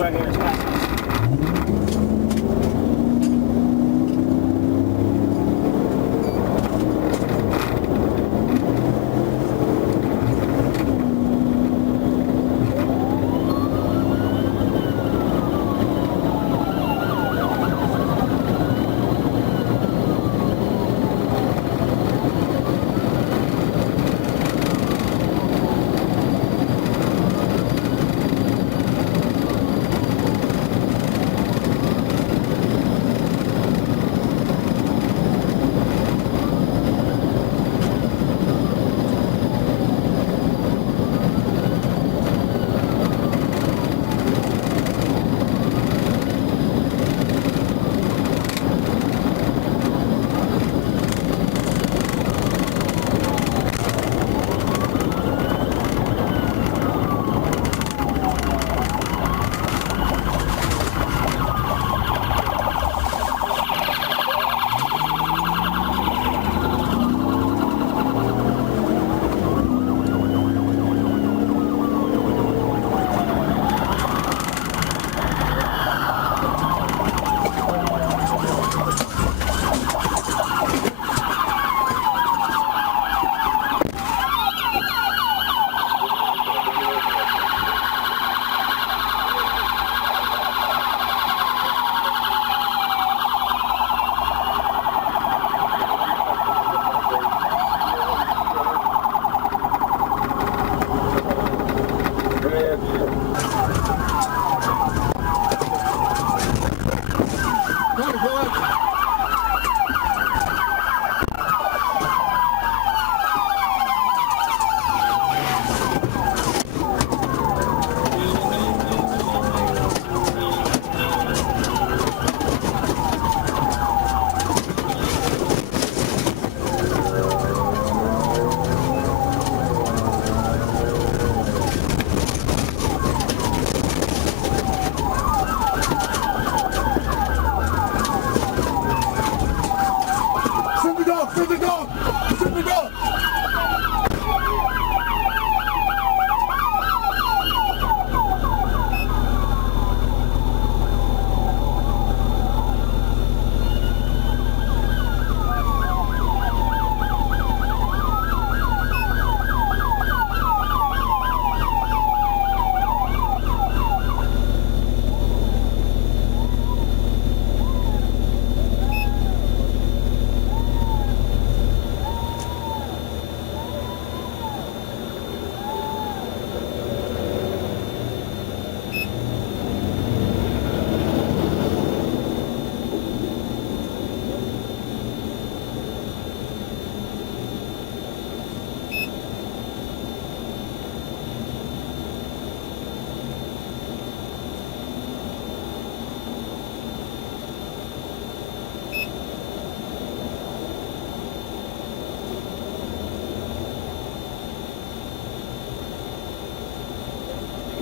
right here. It's fast.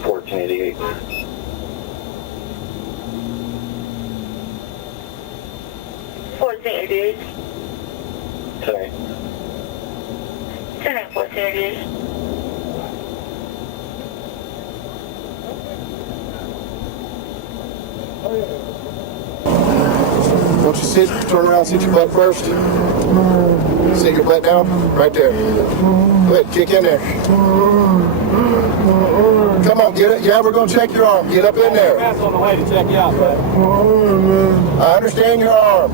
$14.88. $14.88. Today. 10 and $14.88. Don't you sit, turn around, sit your butt first. Sit your butt down, right there. Go ahead, kick in there. Come on, get it. Yeah, we're gonna check your arm. Get up in there. That's on the way to check you out. I understand your arm.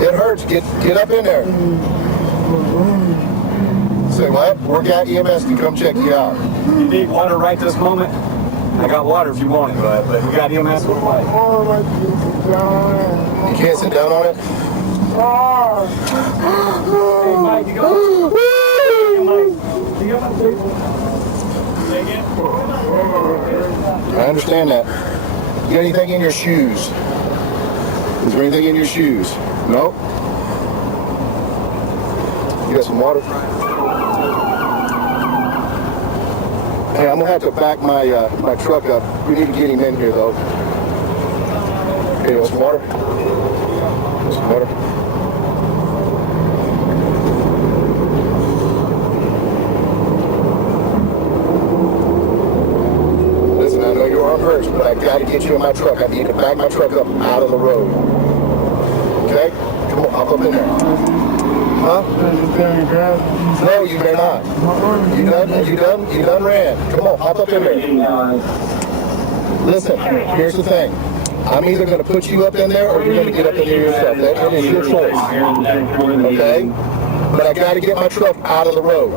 It hurts. Get up in there. Say what? Work out EMS to come check you out. You need water right this moment? I got water if you want it, but we got EMS on the way. You can't sit down on it? Hey, Mike, you got Hey, Mike, you got my table? Say again? I understand that. You got anything in your shoes? Is there anything in your shoes? No? You got some water? Hey, I'm gonna have to back my my truck up. We need to get him in here though. Okay, you want some water? Want some water? Listen, I know your your arm hurts, but I got to get you in my truck. I need to back my truck up out of the road. Okay? Come on, hop up in there. Huh? No, you may not. You done ran. Come on, hop up in there. Listen, here's the thing. I'm either going to put you up in there or you're going to get up in there yourself. That is your choice. Okay? But I got to get my truck out of the road.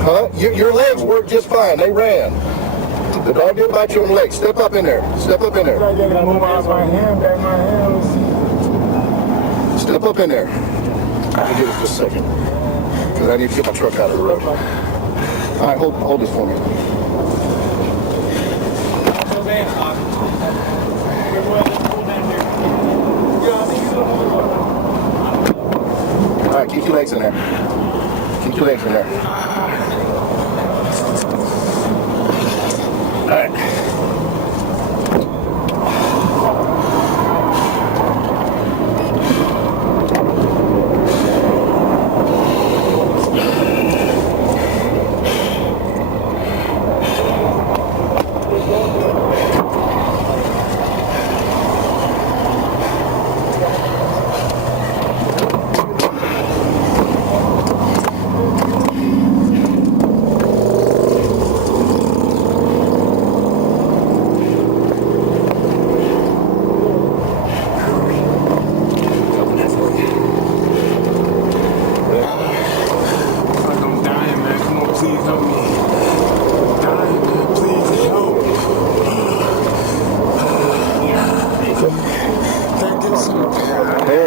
Huh? Your legs work just fine. They ran. The dog didn't bite you on the leg. Step up in there. Step up in there. Step up in there. I can do this just a second. Because I need to get my truck out of the road. All right, hold this for me. All right, keep your legs in there. Keep your legs in there. All right.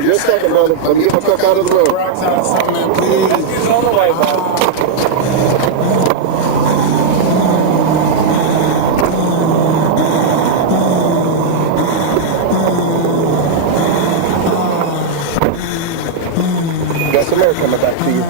Just a second, brother. Let me get my truck out of the road. It's on the way, bro. Got some air coming back to you.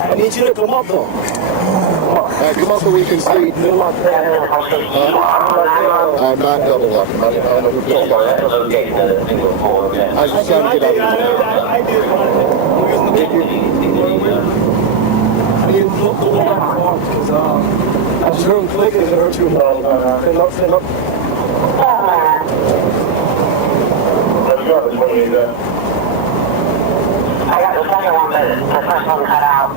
I need you to come up though. Alright, come up so we can see. I'm not double locking. I was just trying to get out of I did one. I didn't look the one because I just heard him clicking and it hurt you. Stand up, stand up. I got the second one, but the first one cut out.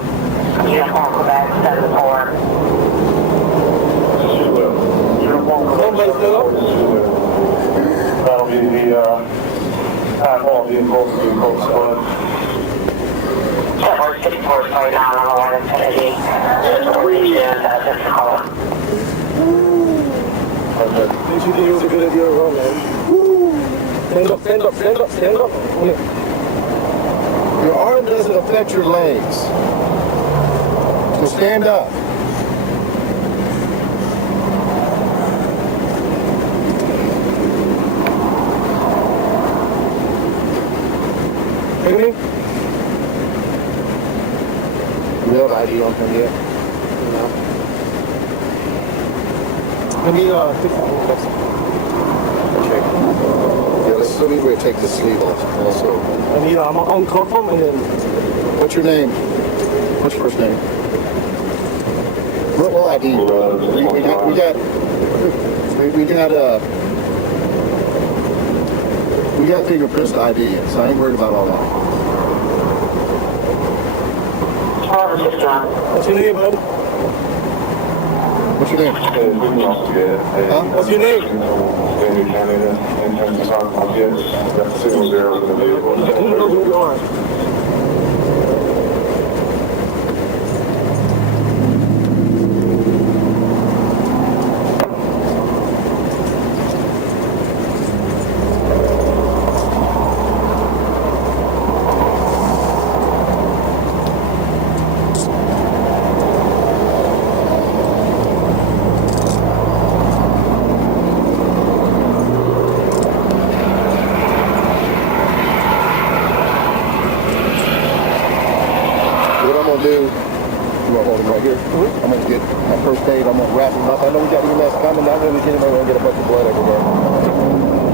Uniform Quebec 74. Somebody stood up. That'll be the all vehicle squad. We're 64 right now on the one Infiniti. There's a windshield, that's just a color. Did you think it was a good idea to run, man? Stand up, stand up, stand up, stand up. Yeah. Your arm doesn't affect your legs. So stand up. Hey, me? You have ID on him yet? No. Let me fix it. Okay. Yeah, let me go ahead and take this sleeve off also. I need I'm gonna uncuff them and then. What's your name? What's your first name? What ID? We got fingerprints to ID it, so I ain't worried about all that. What's your name, bud? What's your name? Huh? What's your name? Who you are? gonna do, you wanna hold him right here? I'm gonna get my first aid, I'm gonna wrap him up. I know we got EMS coming, I'm gonna get him over and get a bunch of blood everywhere.